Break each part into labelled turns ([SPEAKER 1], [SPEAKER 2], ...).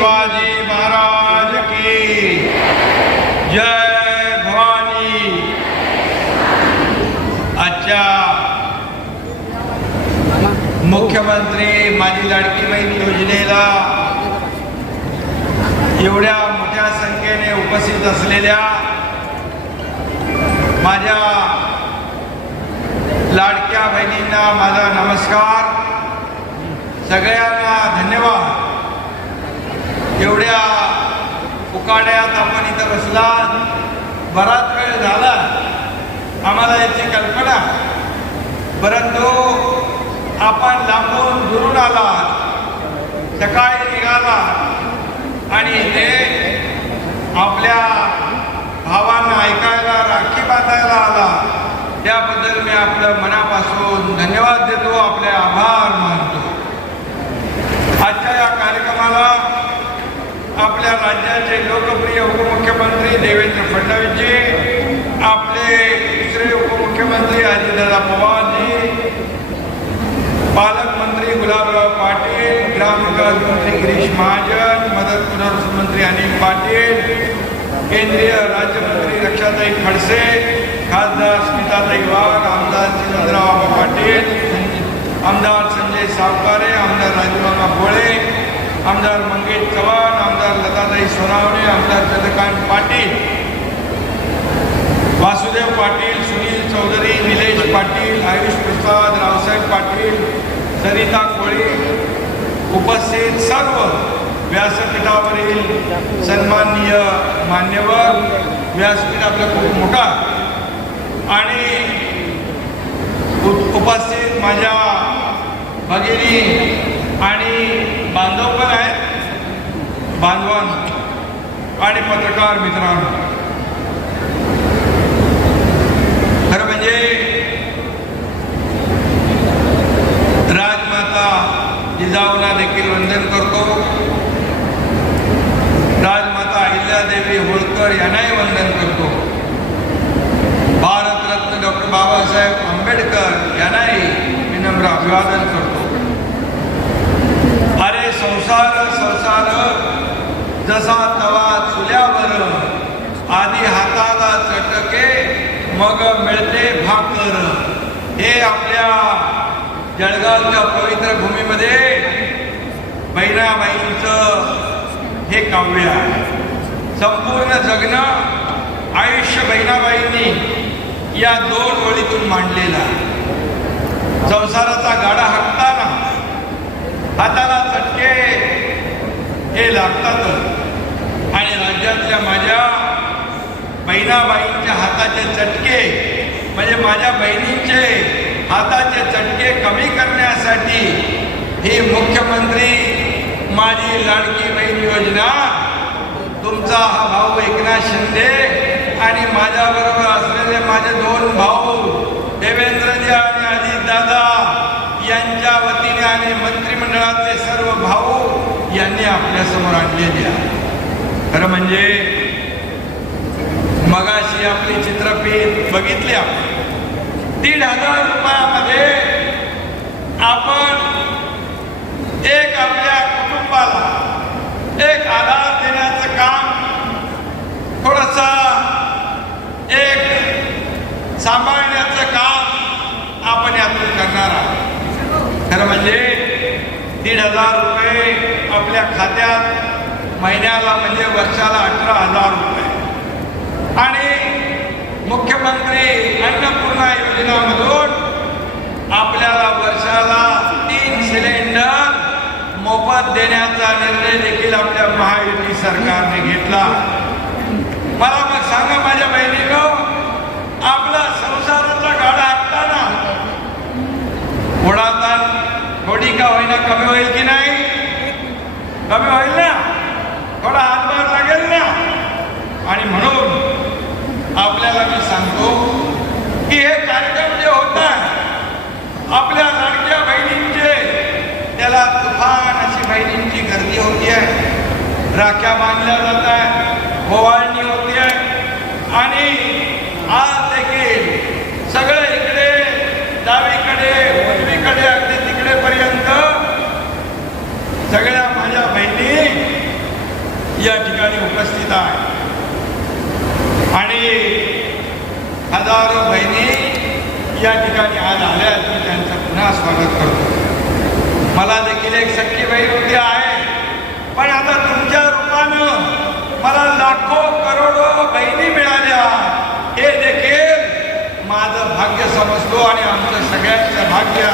[SPEAKER 1] शिवाजी महाराज की। जय भवानी। आजच्या मुख्यमंत्री माझी लाडकी बहीण योजनेला एवढ्या मोठ्या संख्येने उपस्थित असलेल्या माझ्या लाडक्या बहिणींना माझा नमस्कार. सगळ्यांना धन्यवाद. एवढ्या उकाड्यात आपण इथं बसला बराच वेळ झाला. आम्हाला याची कल्पना. परंतु आपण लांबून दुरून आला सकाळी निघाला. आणि ते आपल्या भावांना ऐकायला राखी बांधायला आला. त्याबद्दल मी आपलं मनापासून धन्यवाद देतो. आपले आभार मानतो. आजच्या या कार्यक्रमाला आपल्या राज्याचे लोकप्रिय उपमुख्यमंत्री देवेंद्र फडणवीसजी आपले दुसरे उपमुख्यमंत्री अजितदादा पवारजी पालकमंत्री गुलाबराव पाटील ग्रामविकास मंत्री गिरीश महाजन मदत पुनर्वसन मंत्री अनिल पाटील केंद्रीय राज्यमंत्री रक्षाताई खडसे खासदार स्मिताताई वाघ आमदार चंद्रबाबा पाटील आमदार संजय सावकारे आमदार राजूमामा भोळे आमदार मंगेश चव्हाण आमदार लताताई सोनावणे आमदार चंद्रकांत पाटील वासुदेव पाटील सुनील चौधरी निलेश पाटील आयुष प्रसाद रावसाहेब पाटील सरिता कोळी उपस्थित सर्व व्यासपीठावरील सन्माननीय मान्यवर. व्यासपीठ आपला खूप मोठा आणि उप- उपस्थित माझ्या भगिनी आणि बांधव पण आहेत. बांधवान आणि पत्रकार मित्रांनो. खरं म्हणजे राजमाता जिजाऊला देखील वंदन करतो. राजमाता अहिल्यादेवी होळकर यांनाही वंदन करतो. भारतरत्न डॉक्टर बाबासाहेब आंबेडकर यांनाही विनम्र अभिवादन करतो. जसा तवा चुल्यावर आधी हाताला चटके मग मिळते भाकर. हे आपल्या जळगावच्या पवित्र भूमीमध्ये बहिणाबाईंचं हे काव्य आहे. संपूर्ण जगणं आयुष्य बहिणाबाईंनी या दोन ओळीतून मांडलेला आहे. संसाराचा गाडा हाकताना हाताला चटके हे लागतातच. राज्यातल्या माझ्या बहिणाबाईंच्या हाताचे चटके म्हणजे माझ्या बहिणींचे हाताचे चटके कमी करण्यासाठी ही मुख्यमंत्री माझी लाडकी बहीण योजना तुमचा हा भाऊ एकनाथ शिंदे आणि माझ्याबरोबर असलेले माझे दोन भाऊ देवेंद्रजी आणि अजितदादा यांच्या वतीने आणि मंत्रिमंडळाचे सर्व भाऊ यांनी आपल्यासमोर आणलेली आहे. खरं म्हणजे मगाशी आपली चित्रफित बघितली आपण. दीड हजार रुपयामध्ये आपण एक आपल्या कुटुंबाला एक आधार देण्याचं काम थोडस एक सांभाळण्याचं काम आपण यातून करणार आहोत. खरं म्हणजे दीड हजार रुपये आपल्या खात्यात महिन्याला म्हणजे वर्षाला अठरा हजार रुपये. आणि मुख्यमंत्री अन्नपूर्णा योजनामधून आपल्याला वर्षाला तीन सिलेंडर मोफत देण्याचा निर्णय देखील आपल्या महायुती सरकारने घेतला. मला मग सांगा माझ्या बहिणीनो आपला संसाराचा गाडा हाकताना थोडातान थोडी का होईना कमी होईल की नाही? कमी होईल ना? थोडा हातभार लागेल ना? आणि म्हणून आपल्याला मी सांगतो की हे कार्यक्रम जे होता आपल्या लाडक्या बहिणींचे त्याला तुफान अशी बहिणींची गर्दी होती आहे राख्या बांधल्या जात आहे ओवाळणी होती आहे आणि उपस्थित आहे. आणि हजारो बहिणी या ठिकाणी आज आल्या मी त्यांचं पुन्हा स्वागत करतो. मला देखील एक सख्खी बहीण होती आहे पण आता तुमच्या रूपानं मला लाखो करोडो बहिणी मिळाल्या. हे देखील माझं भाग्य समजतो आणि आमचं सगळ्यांचं भाग्य.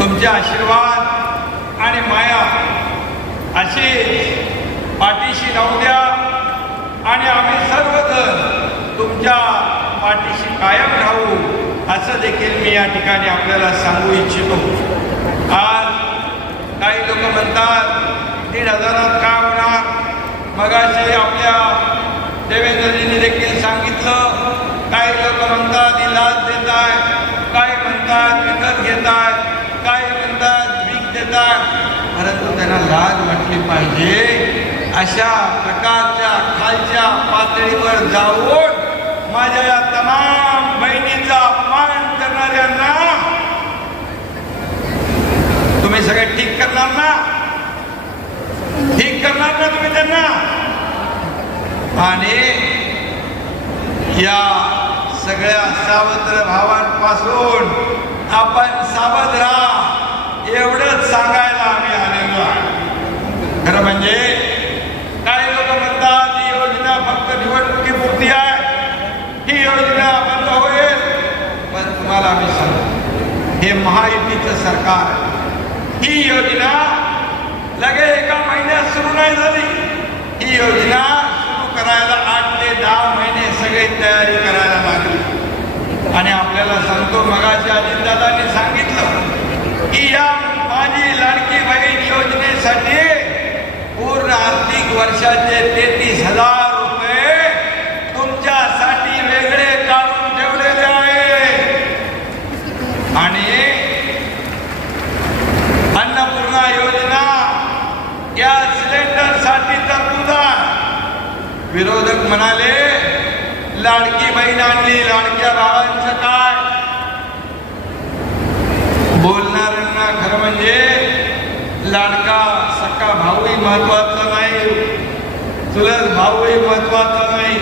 [SPEAKER 1] तुमचे आशीर्वाद आणि माया अशी पाठीशी लावू द्या. आणि आम्ही सर्वजण तुमच्या पाठीशी कायम राहू. असं देखील मी या ठिकाणी आपल्याला सांगू इच्छितो. आज काही लोक म्हणतात दीड हजारात काय होणार? मगाशी आपल्या देवेंद्रजींनी देखील सांगितलं. काही लोक म्हणतात इलाज देत आहेत काही म्हणतात विकत घेत आहेत भीक परंतु त्यांना लाज वाटली पाहिजे. अशा प्रकारच्या खालच्या पातळीवर जाऊन माझ्या या तमाम बहिणीचा अपमान करणाऱ्यांना तुम्ही सगळे ठीक करणार ना? ठीक करणार ना तुम्ही त्यांना? आणि या सगळ्या सावत्र भावांपासून आपण सावध राहा. एवढंच सांगायला आम्ही आलेलो आहे. खरं म्हणजे काही लोक म्हणतात ही योजना फक्त निवडणुकीपुरती आहे. ही योजना बंद होईल. पण तुम्हाला आम्ही सांगतो हे महायुतीचं सरकार ही योजना लगे एका महिन्यात सुरू नाही झाली. ही योजना सुरू करायला आठ ते दहा महिने सगळी तयारी करायला लागली. आणि आपल्याला सांगतो मगाशी अजितदादांनी सांगितलं की या माझी लाडकी बहीण योजनेसाठी पूर्ण आर्थिक वर्षाचे तेहतीस हजार रुपये तुमच्यासाठी वेगळे काढून ठेवलेले आहे आणि अन्नपूर्णा योजना गॅस सिलेंडरसाठी तरतूद आहे विरोधक म्हणाले लाडकी बहीण आणली लाडक्या भावांसाठी म्हणजे लाडका सक्का भाऊही महत्त्वाचा नाही. चुलत भाऊही महत्त्वाचा नाही.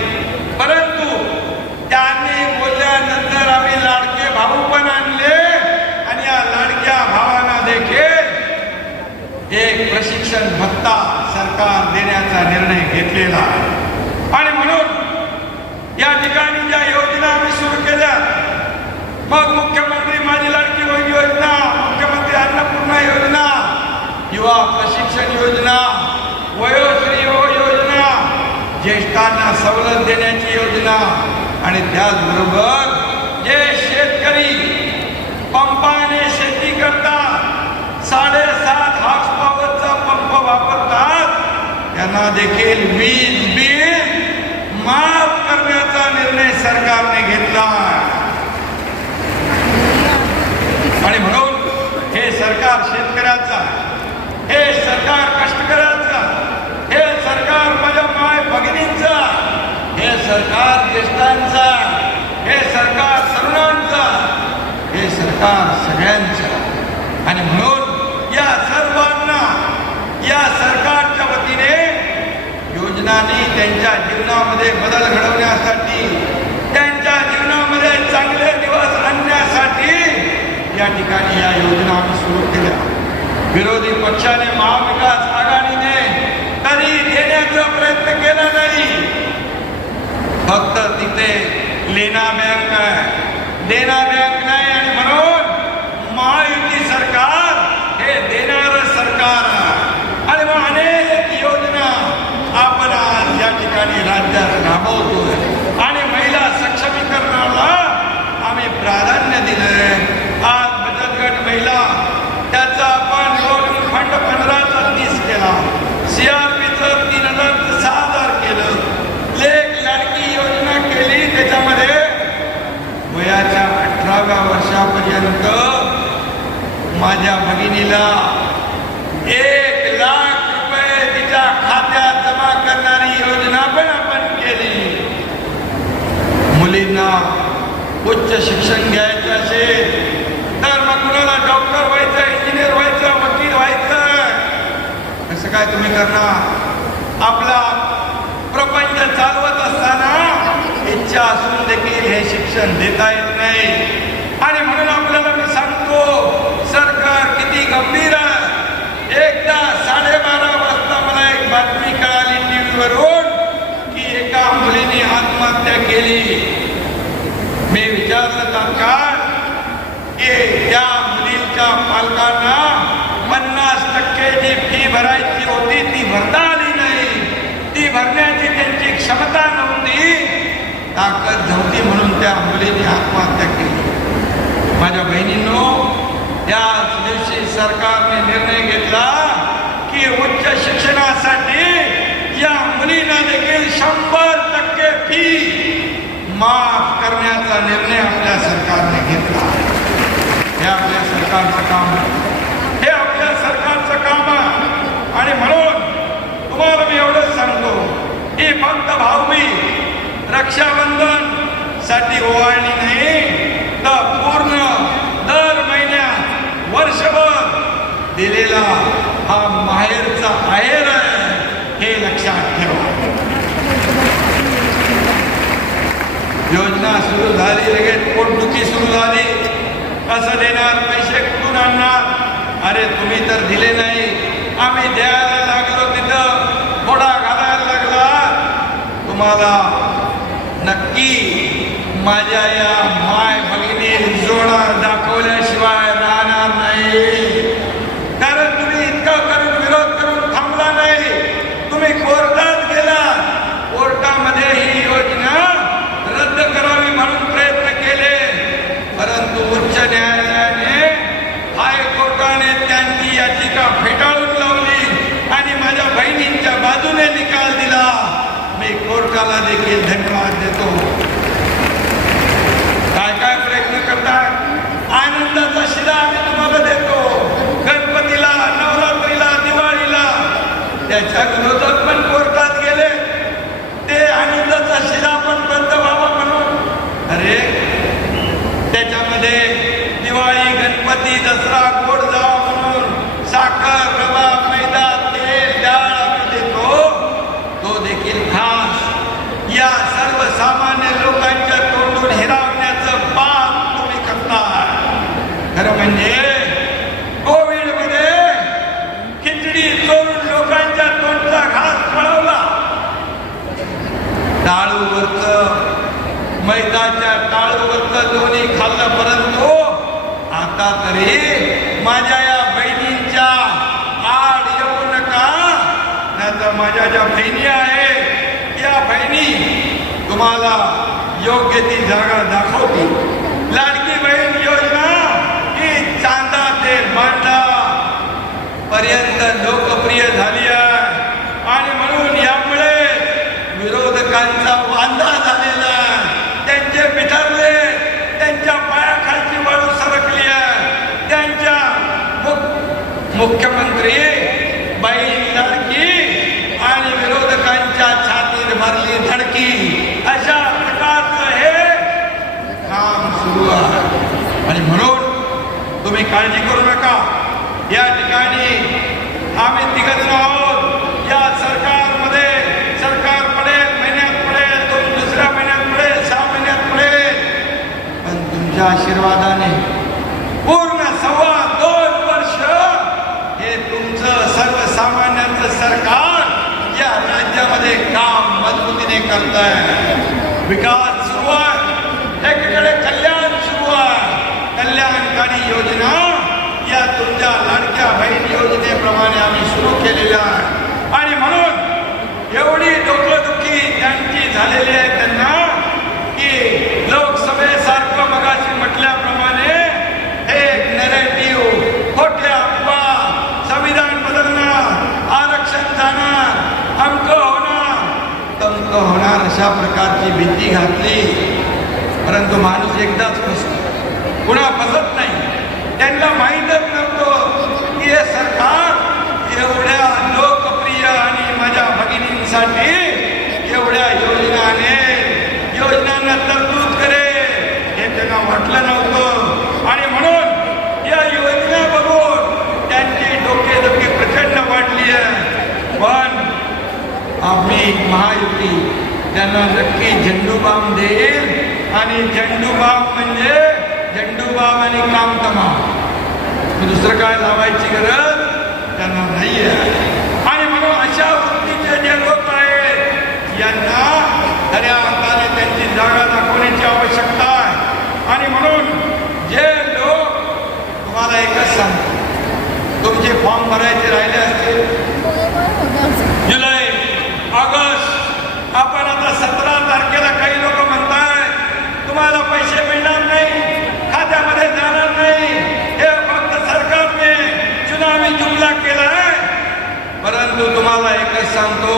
[SPEAKER 1] परंतु त्यांनी बोलल्यानंतर आम्ही लाडके भाऊ पण आणले आणि या लाडक्या भावांना देखील एक प्रशिक्षण भत्ता सरकार देण्याचा निर्णय घेतलेला आणि म्हणून या ठिकाणी ज्या योजना आम्ही सुरू केल्या मग मुख्यमंत्री माझी लाडकी योजना अन्नपूर्णा योजना युवा प्रशिक्षण योजना वयोश्री योजना ज्येष्ठांना सवलत देण्याची योजना आणि त्याचबरोबर जे शेतकरी पंपाने शेती करतात साडेसात हॉर्स पॉवरचा पंप वापरतात त्यांना देखील वीज बिल माफ करण्याचा निर्णय सरकारने घेतला आणि म्हणून हे सरकार शेतकऱ्याचं आहे. हे सरकार कष्टकऱ्याचं आहे. हे सरकार माझ्या माय भगिनींचं आहे. हे सरकार ज्येष्ठांचं आहे. हे सरकार तरुणांचं आहे. हे आणि म्हणून या सर्वांना या सरकारच्या वतीने योजनांनी त्यांच्या जीवनामध्ये बदल घडवण्यासाठी त्यांच्या जीवनामध्ये चांगले दिवस आणण्यासाठी या ठिकाणी या योजना आम्ही सुरू केल्या. विरोधी पक्षाने महाविकास आघाडीने तरी देण्याचा प्रयत्न केला नाही. फक्त तिथे लेना बँक आहे देना बँक नाही आणि म्हणून महायुती सरकार हे देणार सरकार आहे. आणि मग अनेक योजना आपण आज या ठिकाणी राज्यात राबवतोय. आणि महिला सक्षमीकरणाला आम्ही प्राधान्य दिलंय. आज बचत गट महिला त्याचा आपण लोन फंड पंधराचा तीस केला. सीआरपीचं तीन हजार सहा हजार केलं. लेख लाडकी योजना केली. त्याच्यामध्ये वयाच्या अठराव्या वर्षापर्यंत माझ्या भगिनीला एक लाख रुपये तिच्या खात्यात जमा करणारी योजना पण आपण केली. मुलींना उच्च शिक्षण घ्यायचं असेल तर मग कुणाला डॉक्टर व्हायचं इंजिनियर व्हायचं वकील व्हायचं? कसं काय तुम्ही करणार? आपला प्रपंच चालवत असताना इच्छा असून देखील हे शिक्षण देता येत नाही आणि म्हणून आपल्याला मी सांगतो सरकार किती गंभीर आहे एकदा साडेबारा वाजता मला एक बातमी वरून की एका मुलीने आत्महत्या केली. मी विचारलं तात्काळ की त्या मुलीच्या पालकांना पन्नास टक्के जी फी भरायची होती ती भरता आली नाही. ती भरण्याची त्यांची क्षमता नव्हती. ताकद नव्हती म्हणून त्या मुलीने आत्महत्या केली. माझ्या बहिणींनो त्याच दिवशी सरकारने निर्णय घेतला की उच्च शिक्षणासाठी या मुलींना देखील शंभर टक्के फी माफ करण्याचा निर्णय आपल्या सरकारने घेतला हे आपल्या सरकारचं काम हे आपल्या सरकारचं काम आणि म्हणून तुम्हाला मी एवढंच सांगतो ही फक्त भाऊबी रक्षाबंधनसाठी ओवाळणी नाही तर पूर्ण दर महिन्यात वर्षभर दिलेला हा माहेरचा आहेर आहे हे लक्षात ठेवा योजना सुरू झाली लगेच पोटदुखी सुरू झाली. कसं देणार पैसे कुठून आणणार? अरे तुम्ही तर दिले नाही. आम्ही द्यायला लागलो तिथं. थोडा घालायला लागला. तुम्हाला नक्की माझ्या या माय भगिनी जोडा दाखवल्याशिवाय राहणार नाही कारण तुम्ही इतकं करून विरोध करून थांबला नाही तुम्ही कोर्टात गेला कोर्टामध्ये ही योजना रद्द करावी म्हणून प्रयत्न केले परंतु उच्च न्यायालयाने हायकोर्टाने त्यांची याचिका फेटाळून लावली आणि माझ्या ने निकाल दिला। मी कोर्टाला देखील धन्यवाद देतो। काय काय प्रयत्न करतात? आनंदाचा शिला आम्ही तुम्हाला देतो. गणपतीला नवरात्रीला दिवाळीला. त्याच्या विरोधात पण कोर्टात गेले. ते आनंदाचा शिला पण बंद व्हावा म्हणून. अरे त्याच्यामध्ये दिवाळी गणपती दसरा गोड जावा म्हणून साखर रवा मैदा तेल डाळ आम्ही देतो तो देखील खास या सर्वसामान्य लोकांच्या तोंडून हिरावण्याचं पाप तुम्ही करताय खरं म्हणजे? कोविडमध्ये खिचडी चोरून लोकांच्या तोंडचा घास फळवला. टाळूवरच मैदाच्या टाळूवरच दोन्ही खाल्लं परंतु आता तरी माझ्या या बहिणींच्या आड येऊ नका. नाही माझ्या ज्या बहिणी आहे त्या बहिणी तुम्हाला योग्य ती जागा दाखवतील. लाडकी बहीण योजना ही चांदा ते मांडा पर्यंत लोकप्रिय झाली आहे आणि म्हणून यामुळे विरोधकांचा वांदा झालेला आहे त्यांचे बिथरले त्यांच्या पायाखालची वाळू सरकली आहे त्यांच्या मुख- मुख्यमंत्री बैल लाडकी आणि विरोधकांच्या छातीत भरली धडकी. अशा प्रकारचं हे काम सुरू आहे. आणि म्हणून तुम्ही काळजी करू नका. या ठिकाणी आम्ही तिघजण आहोत. या सरकारमध्ये सरकार पडेल महिन्यात पडेल दोन दुसऱ्या महिन्यात पडेल सहा महिन्यात पडेल. पण तुमच्या आशीर्वादाने पूर्ण सव्वा दोन वर्ष हे तुमचं सर्वसामान्यांचं सरकार या राज्यामध्ये काम मजबूतीने करता है। विकास सुरू आहे एकीकडे कल्याण सुरू आहे कल्याणकारी योजना या तुमच्या लाडक्या बहीण योजनेप्रमाणे आम्ही सुरू केलेल्या आहे आणि म्हणून एवढी डोकंदुखी त्यांची झालेली आहे त्यांना तंक अशा प्रकारची भीती घातली. परंतु माणूस एकदाच फसतो. पुन्हा फसत नाही. त्यांना माहीतच नव्हतं की हे सरकार एवढ्या लोकप्रिय आणि माझ्या भगिनींसाठी एवढ्या योजना आणे योजनांना तरतूद करे हे त्यांना वाटलं नव्हतं. आणि म्हणून या योजना बघून त्यांची डोकेदुखी प्रचंड वाढली आहे पण आम्ही महायुती त्यांना नक्की झेंडूबाम देईल आणि झेंडूबाम म्हणजे झेंडूबाम आणि काम तमाम दुसरं काय लावायची गरज? त्यांना नाही आहे आणि म्हणून अशा वृत्तीचे जे लोक आहेत यांना खऱ्या अर्थाने त्यांची जागा दाखवण्याची आवश्यकता आहे. आणि म्हणून जे लोक तुम्हाला एकच सांगतो तुमचे फॉर्म भरायचे राहिले असतील जुलै ऑगस्ट आपण आता सतरा तारखेला काही लोक म्हणताय तुम्हाला पैसे मिळणार नाही खात्यामध्ये जाणार नाही हे फक्त सरकारने चुनावी जुमला केलाय परंतु तुम्हाला एकच सांगतो.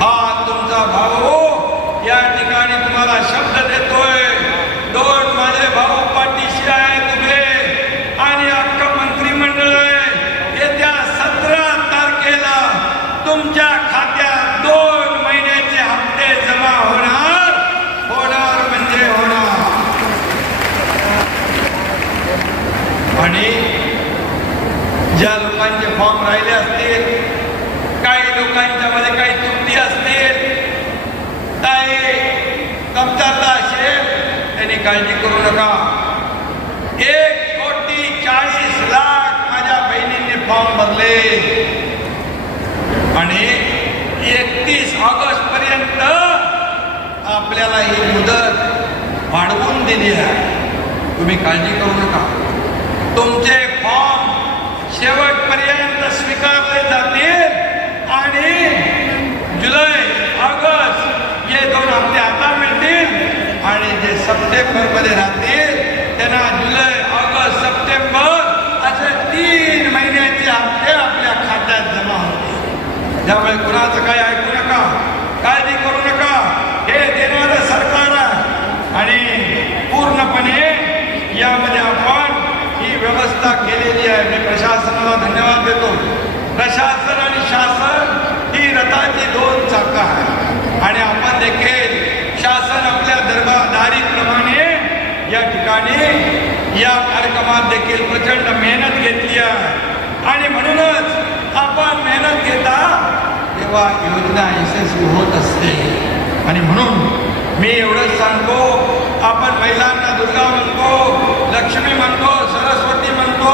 [SPEAKER 1] हा तुमचा भाऊ या ठिकाणी तुम्हाला शब्द देतोय. दोन माझे भाऊ पाठीशी आहे तुम्ही आणि अख्खं मंत्रिमंडळ आहे. येत्या सतरा तारखेला तुमच्या खात्यात दोन महिन्याचे हप्ते जमा होणार. होणार म्हणजे होणार. आणि ज्या लोकांचे फॉर्म राहिले असतील काही लोकांच्या मध्ये काही त्रुटी असतील काही कमतरता असेल त्यांनी काळजी करू नका. एक कोटी चाळीस लाख माझ्या बहिणींनी फॉर्म भरले. आणि एकतीस ऑगस्ट पर्यंत आपल्याला ही मुदत वाढवून दिली आहे. तुम्ही काळजी करू नका. तुमचे फॉर्म शेवटपर्यंत स्वीकारले जातील आणि जुलै ऑगस्ट हे दोन हप्ते आता सप्टेंबरमध्ये राहतील. त्यांना जुलै ऑगस्ट सप्टेंबर असे तीन महिन्याचे हप्ते आपल्या खात्यात जमा होतील. त्यामुळे कुणाचं काही ऐकू नका काळजी करू नका. हे देणारं सरकार आहे. आणि पूर्णपणे यामध्ये आपण ही व्यवस्था केलेली आहे. मी प्रशासनाला धन्यवाद देतो. प्रशासन आणि शासन ही रथाची दोन चाकं आहे आणि आपण देखील शासन आपल्या दरबारदारीप्रमाणे या ठिकाणी या कार्यक्रमात देखील प्रचंड मेहनत घेतली आहे. आणि म्हणूनच आपण मेहनत घेता तेव्हा योजना यशस्वी होत असते. आणि म्हणून मी एवढंच सांगतो आपण महिलांना दुर्गा म्हणतो लक्ष्मी म्हणतो सरस्वती म्हणतो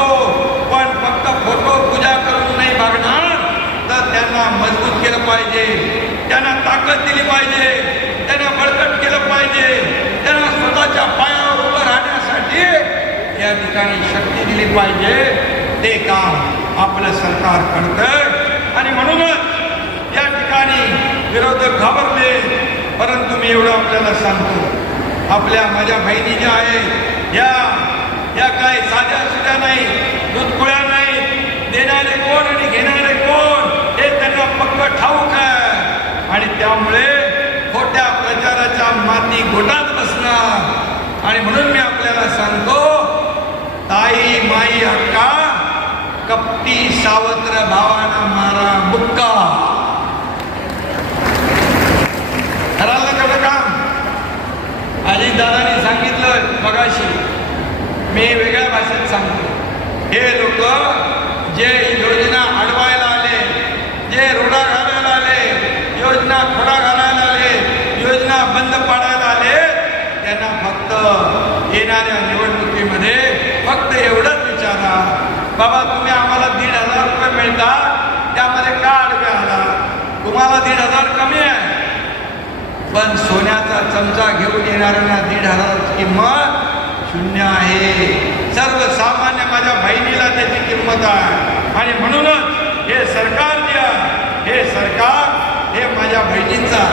[SPEAKER 1] पण फक्त फोटो पूजा करून नाही भागणार तर त्यांना मजबूत केलं पाहिजे त्यांना ताकद दिली पाहिजे त्यांना बळकट केलं पाहिजे त्यांना स्वतःच्या पायावर उभं राहण्यासाठी या ठिकाणी शक्ती पाहिजे. ते काम आपलं सरकार करतं. आणि म्हणूनच या ठिकाणी विरोधक घाबरले. परंतु मी एवढं आपल्याला सांगतो. आपल्या माझ्या बहिणी ज्या आहेत या या काही साध्या सुद्धा नाही दुधकुळ्या नाही देणारे कोण आणि घेणारे कोण हे त्यांना पक्क ठाऊक आहे. आणि त्यामुळे खोट्या प्रचाराच्या माती घोटात बसणार. आणि म्हणून मी आपल्याला सांगतो ताई माई अक्का कपटी सावत्र भावाना मारा बुक्का. ठरवलं तेवढं काम? अजितदादांनी सांगितलं मगाशी. मी वेगळ्या भाषेत सांगतो. हे लोक जे योजना अडवायला आले जे रोडा घालायला आले योजना खोडा घालायला आले योजना बंद पाडायला आले त्यांना फक्त येणाऱ्या निवडणुकीमध्ये फक्त एवढंच विचारा बाबा तुम्ही आम्हाला दीड हजार रुपये मिळतात त्यामध्ये का अडवे आला तुम्हाला दीड हजार कमी आहे. पण सोन्याचा चमचा घेऊन येणाऱ्यांना दीड हजाराची किंमत शून्य आहे. सर्वसामान्य माझ्या बहिणीला त्याची किंमत आहे. आणि म्हणूनच हे सरकार जे आहे हे सरकार हे माझ्या बहिणींचा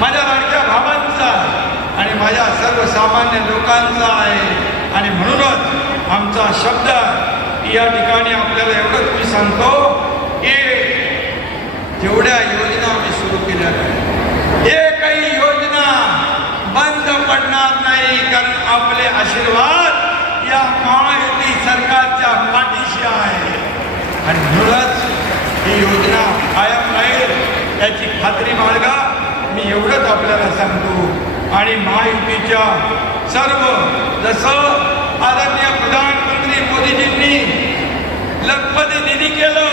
[SPEAKER 1] माझ्या लाडक्या भावांचा आणि माझ्या सर्वसामान्य लोकांचा आहे. आणि म्हणूनच आमचा शब्द की या ठिकाणी आपल्याला एवढंच मी सांगतो की जेवढ्या योजना आम्ही सुरू केल्या एकही योजना बंद पडणार नाही कारण आपले आशीर्वाद या महायुती सरकारच्या पाठीशी आहे. आणि म्हणूनच ही योजना कायम राहील याची खात्री बाळगा मी एवढंच आपल्याला सांगतो. आणि महायुतीच्या सर्व जसं आदरणीय प्रधानमंत्री मोदीजींनी लखपती निधी केलं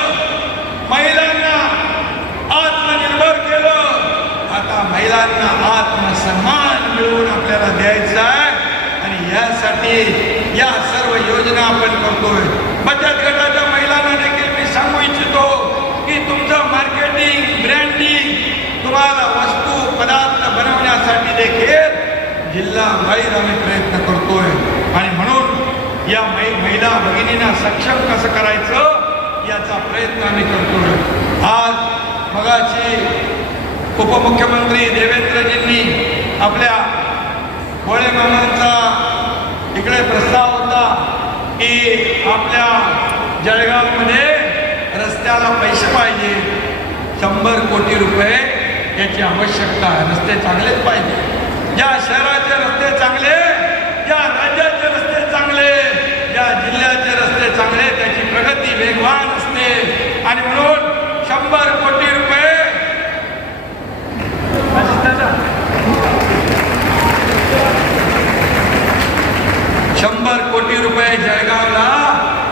[SPEAKER 1] महिलांना आत्मनिर्भर केलं. आता महिलांना आत्मसन्मान मिळवून आपल्याला द्यायचा आहे. आणि यासाठी या सर्व योजना आपण करतोय. बचत गटाच्या महिलांना देखील मी सांगू इच्छितो की तुमचं मार्केटिंग ब्रँडिंग तुम्हाला वस्तू पदार्थ बनवण्यासाठी देखील जिल्हा बाहेर आम्ही प्रयत्न करतोय. आणि म्हणून या महिला भगिनींना सक्षम कसं करायचं याचा प्रयत्न आम्ही करतो. आज मगाची उपमुख्यमंत्री देवेंद्रजींनी आपल्या कोळे मामांचा इकडे प्रस्ताव होता की आपल्या जळगावमध्ये रस्त्याला पैसे पाहिजे. शंभर कोटी रुपये याची आवश्यकता आहे. रस्ते चांगलेच पाहिजे. ज्या शहराचे रस्ते चांगले या राज्या जिल्ह्याचे रस्ते चांगले त्याची प्रगती वेगवान असते. आणि म्हणून शंभर कोटी रुपये शंभर कोटी रुपये जळगावला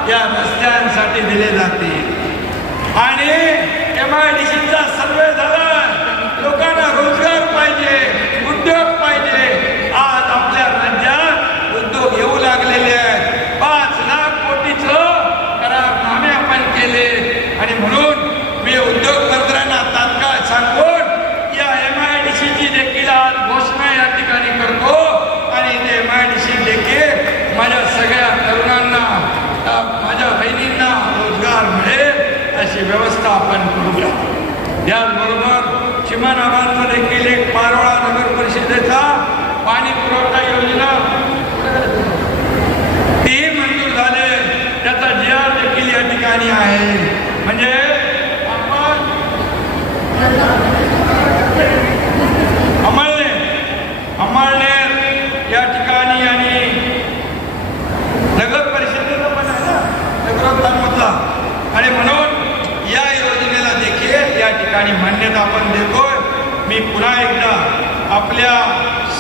[SPEAKER 1] या रस्त्यांसाठी दिले जातील. आणि एमआयडीसीचा सर्वे झाला लोकांना रोजगार पाहिजे उद्योग पाहिजे आज आपल्या राज्यात उद्योग येऊ लागलेले आहेत पाच लाख कोटीचं करारनामे आपण केले आणि म्हणून मी उद्योग मंत्र्यांना तात्काळ सांगून या एम आय डी सीची देखील आज घोषणा या ठिकाणी करतो आणि ते एम आय डी सी देखील माझ्या सगळ्या तरुणांना अ, माझ्या बहिणींना रोजगार मिळेल अशी व्यवस्था आपण करूया याचबरोबर चिमानाबादचा देखील एक पारोळा नगर परिषदेचा पाणी पुरवठा योजना तेही मंजूर झाले. त्याचा जी आर देखील या ठिकाणी आहे. म्हणजे आपण अंमळनेर अंमळनेर या ठिकाणी आणि नगर परिषदेचा पण आहे ना नगरोत्थानमधला आणि म्हणून या योजनेला देखील या ठिकाणी मान्यता आपण देतोय. मी पुन्हा एकदा आपल्या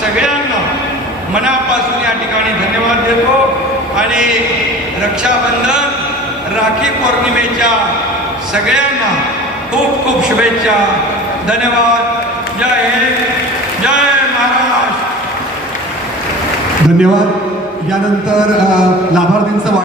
[SPEAKER 1] सगळ्यांना मनापासून या ठिकाणी धन्यवाद देतो. आणि रक्षाबंधन राखी पौर्णिमेच्या सगळ्यांना खूप खूप शुभेच्छा. धन्यवाद. जय हिंद. जय महाराष्ट्र.
[SPEAKER 2] धन्यवाद. यानंतर लाभार्थींचं